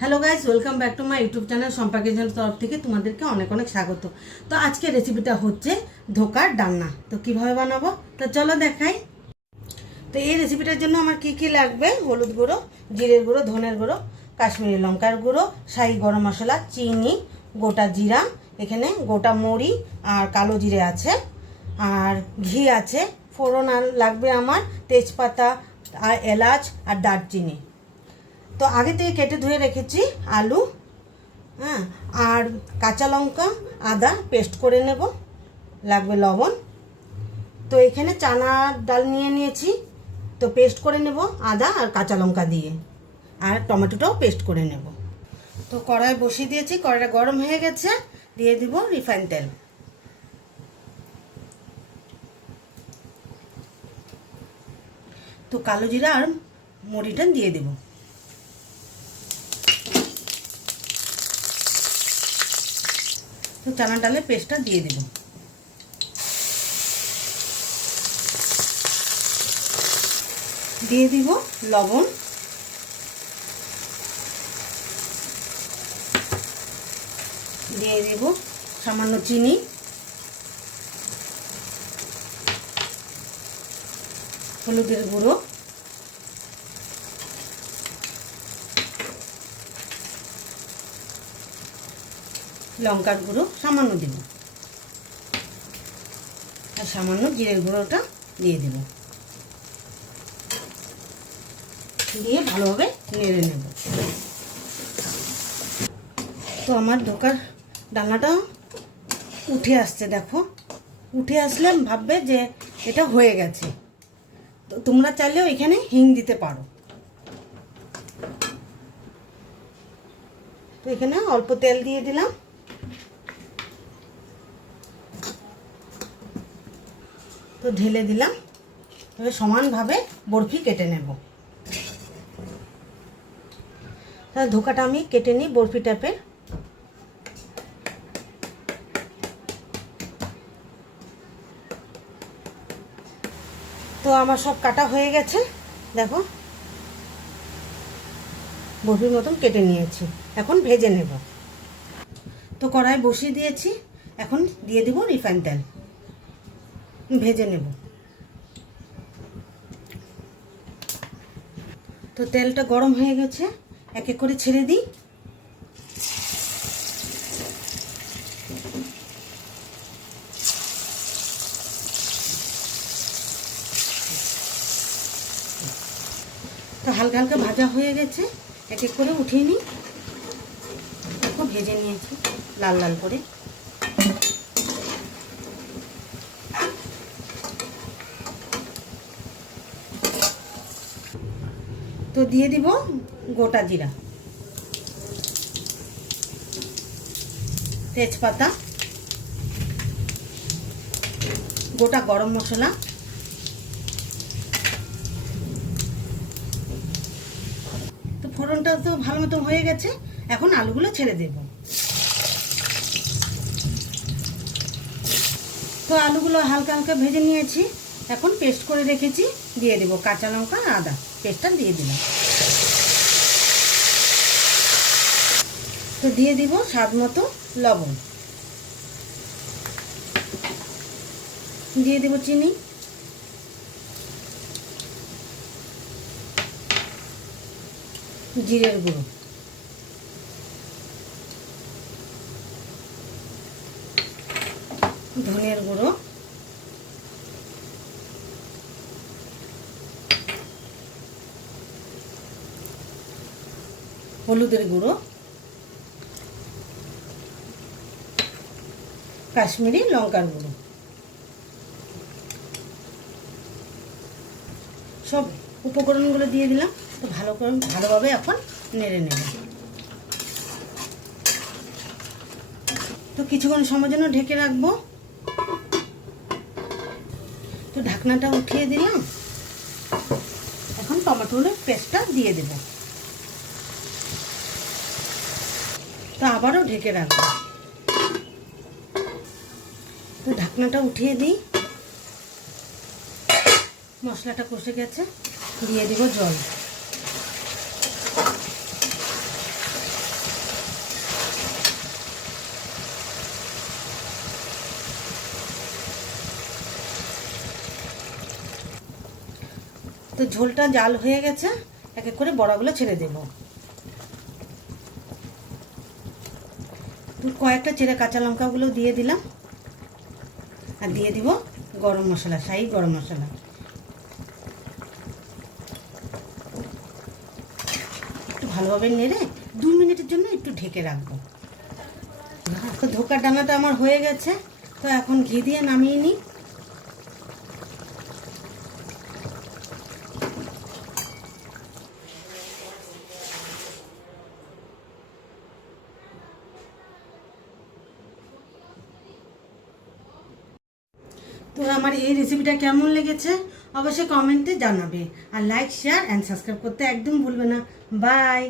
Hello guys, welcome back to my YouTube channel Shampa কিচেনের তরফ থেকে তোমাদেরকে অনেক অনেক স্বাগত। তো আজকের রেসিপিটা হচ্ছে ধোকার ডালনা। তো কিভাবে বানাবো তো চলো দেখাই। তো এই রেসিপিটার জন্য আমার কি কি লাগবে: হলুদ গুঁড়ো, জিরের গুঁড়ো, ধনের গুঁড়ো, কাশ্মীরি লঙ্কার গুঁড়ো, শাহি গরম মশলা, চিনি, গোটা জিরা, এখানে গোটা মরি আর কালো জিরে আছে, আর ঘি আছে, ফোড়ন লাগবে আমার তেজপাতা আর এলাচ আর দারচিনি। তো আগে থেকে কেটে ধুয়ে রেখেছি আলু, হ্যাঁ, আর কাঁচা লঙ্কা, আদা পেস্ট করে নেব, লাগবে লবণ। তো এখানে চানার ডাল নিয়েছি, তো পেস্ট করে নেব আদা আর কাঁচা লঙ্কা দিয়ে, আর টমেটোটাও পেস্ট করে নেব। তো কড়াই বসিয়ে দিয়েছি, কড়াইটা গরম হয়ে গেছে, দিয়ে দিব রিফাইন তেল। তো কালো জিরা আর মরিটা দিয়ে দেব। তো চানা ডালের পেস্টটা দিয়ে দেব। দিয়ে দিব লবণ, দিয়ে দেব সামান্য চিনি, হলুদের গুঁড়ো, লঙ্কার গুঁড়ো সামান্য দেব, আর সামান্য জিরের গুঁড়োটা দিয়ে দেব, দিয়ে ভালোভাবে নেড়ে নেব। তো আমার ধোকার ডালনাটা উঠে আসছে, দেখো উঠে আসলে ভাববে যে এটা হয়ে গেছে। তো তোমরা চাইলেও এখানে হিং দিতে পারো। তো এখানে অল্প তেল দিয়ে দিলাম, তো ঢেলে দিলাম। এবার সমানভাবে বরফি কেটে নেব। তাহলে ধোকাটা আমি কেটে নিই বরফি টাইপের। তো আমার সব কাটা হয়ে গেছে, দেখো বরফির মতন কেটে নিয়েছি, এখন ভেজে নেব। তো কড়াই বসিয়ে দিয়েছি, এখন দিয়ে দিব রিফাইন তেল, ভেজে নেব। তো তেলটা গরম হয়ে গেছে, এক এক করে ছেড়ে দিই। তো হালকা হালকা ভাজা হয়ে গেছে, এক এক করে উঠিয়ে নিই। দেখো ভেজে নিয়েছি লাল লাল করে। তো দিয়ে দিব গোটা জিরা, তেজপাতা, গোটা গরম মশলা, তো ফোড়নটা তো ভালো মতো হয়ে গেছে, এখন আলুগুলো ছেড়ে দেব। তো আলুগুলো হালকা হালকা ভেজে নিয়েছি, এখন পেস্ট করে রেখেছি দিয়ে দেব, কাঁচা লঙ্কা আর আদা পেস্টটা দিয়ে দিলাম। তো দিয়ে দিব স্বাদ মতো লবণ, দিয়ে দেব চিনি, জিরের গুঁড়ো, ধনের গুঁড়ো, হলুদের গুঁড়ো, কাশ্মীরি লঙ্কার গুঁড়ো, সব উপকরণগুলো দিয়ে দিলাম। তো ভালোভাবে এখন নেড়ে নেব। তো কিছুক্ষণ সময়ের জন্য ঢেকে রাখবো। তো ঢাকনাটা উঠিয়ে দিলাম, এখন টমেটোর পেস্টটা দিয়ে দেব। তো আবারও ঢেকে রাখবো। তো ঢাকনাটা উঠিয়ে দিই, মশলাটা কষে গেছে, দিয়ে দিব জল। তো ঝোলটা জাল হয়ে গেছে, এক এক করে বড়াগুলো ছেড়ে দেব। তো কয়েকটা চেরা কাঁচা লঙ্কাগুলো দিয়ে দিলাম, আর দিয়ে দিব গরম মশলা, শাহি গরম মশলা। একটু ভালোভাবে নেড়ে 2 মিনিটের জন্য একটু ঢেকে রাখবো। তো ধোকার ডানাটা আমার হয়ে গেছে, তো এখন ঘি দিয়ে নামিয়ে নিই। তো আমার এই রেসিপিটা কেমন লেগেছে অবশ্যই কমেন্টে জানাবে, আর লাইক, শেয়ার অ্যান্ড সাবস্ক্রাইব করতে একদম ভুলবে না। বাই।